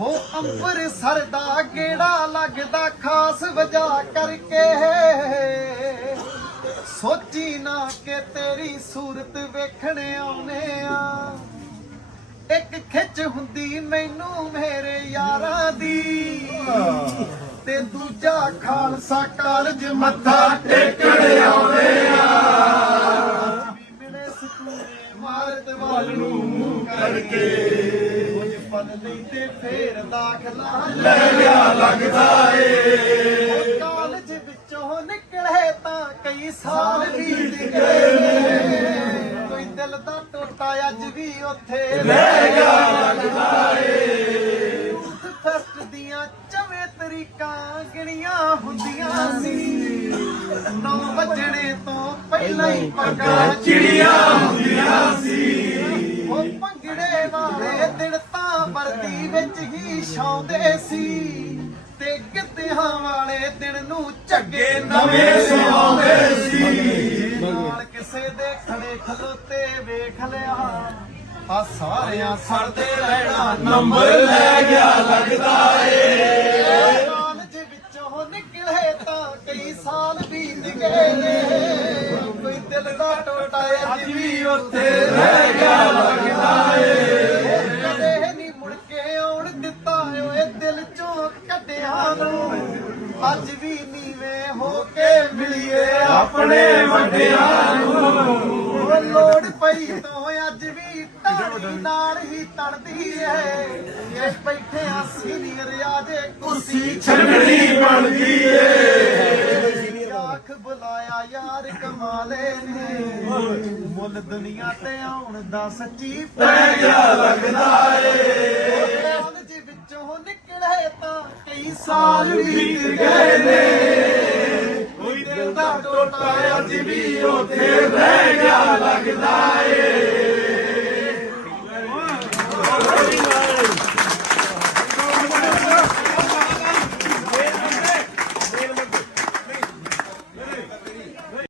ਹੋ ਅੰਮ੍ਰਿਤਸਰ ਦਾ ਗੇੜਾ ਲੱਗਦਾ ਖਾਸ ਵਜ੍ਹਾ ਕਰਕੇ। ਸੋਚੀ ਨਾ ਕਿ ਤੇਰੀ ਸੂਰਤ ਵੇਖਣ ਆਉਨੇ ਆ। ਇੱਕ ਖਿੱਚ ਹੁੰਦੀ ਮੈਨੂੰ ਮੇਰੇ ਯਾਰਾਂ ਦੀ। ਤੇ ਦੂਜਾ ਖਾਲਸਾ ਕਾਲਜ ਮੱਥਾ ਟੇਕਣ ਆਉਨੇ ਆ। ਮਾਰਤ ਵੱਲ ਨੂੰ ਮੂੰਹ ਕਰਕੇ। ਕੁਝ ਪਲ ਨਹੀਂ ਤੇ ਫੇਰ ਦਾਖਲਾ ਲੈ ਲਿਆ ਲੱਗਦਾ ਏ। ਕਾਲਜ ਵਿੱਚੋਂ ਨਿਕਲੇ ਤਾਂ ਕਈ ਸਾਲ ਬੀਤ ਗਏ ਕੋਈ ਦਿਲ ਦਾ ਟੋਟਾ ਅੱਜ ਵੀ ਉੱਥੇ ਰਹਿ ਚਵੇਂ ਤਰੀਕਾਂ ਗਿਣੀਆਂ ਹੁੰਦੀਆਂ ਸੀ? ਨੌ ਵਜਣੇ ਤੋਂ ਪਹਿਲਾਂ ਹੀ ਪੱਗਾਂ ਚਿੜੀਆਂ ਹੁੰਦੀਆਂ ਸੀ। ਉਹ ਭੰਗੜੇ ਵਾਲੇ ਦਿਨ ਤਾਂ ਵਰਦੀ ਵਿੱਚ ਹੀ ਛਾਉਂਦੇ ਸੀ। ਤੇ ਗਿੱਧਿਆਂ ਵਾਲੇ ਦਿਨ ਨੂੰ ਝੱਗੇ ਨਵੇਂ ਸਵਾਉਂਦੇ ਸੀ। ਨਾਲ ਕਿਸੇ ਦੇ ਖੜੇ ਖਲੋਤੇ ਵੇਖ ਲਿਆ। ਆ ਸਾਰਿਆਂ ਸਰਦੇ ਰਹਿਣਾ ਨੰਬਰ ਲੈ ਗਿਆ ਲੱਗਦਾ ਏ। ਗਏ ਨੇ ਕੋਈ ਦਿਲ ਦਾ ਟੋਟਾ ਅੱਜ ਵੀ ਉੱਥੇ ਰਹਿ ਗਿਆ ਲੱਗਦਾ ਏ ਕਦੇ ਨਹੀਂ ਮੁੜ ਕੇ ਆਉਣ ਦਿੱਤਾ ਓਏ ਦਿਲ ਚੋਂ ਕੱਢਿਆ ਨੂੰ ਅੱਜ ਵੀ ਨੀਵੇਂ ਹੋ ਕੇ ਮਿਲੀਏ ਆਪਣੇ ਵੱਡਿਆਂ ਨੂੰ ਲੋੜ ਪਈ ਤੋਂ ਅੱਜ ਵੀ ਢਾਣੀ ਨਾਲ ਹੀ ਤੜਦੀ ਏ ਇਹ ਬੈਠੇ ਆ ਸੀਨੀਅਰ ਆਜੇ ਕੁਰਸੀ ਛੱਡਣੀ ਬਣਦੀ ਏ। ਬੁਲਾਇਆ ਯਾਰ ਕਮਾਲੇ ਨੇ। ਮੁੱਲ ਦੁਨੀਆ ਤੇ ਆਉਣ ਦਾ ਸੱਚੀ ਪੈ ਗਿਆ ਲੱਗਦਾ ਏ। ਕਾਲਜ ਵਿੱਚੋਂ ਨਿਕਲੇ ਤਾਂ ਕਈ ਸਾਲ ਬੀਤ ਗਏ ਨੇ। ਕੋਈ ਦਿਲ ਦਾ ਟੋਟਾ ਅੱਜ ਵੀ ਉੱਥੇ ਰਹਿ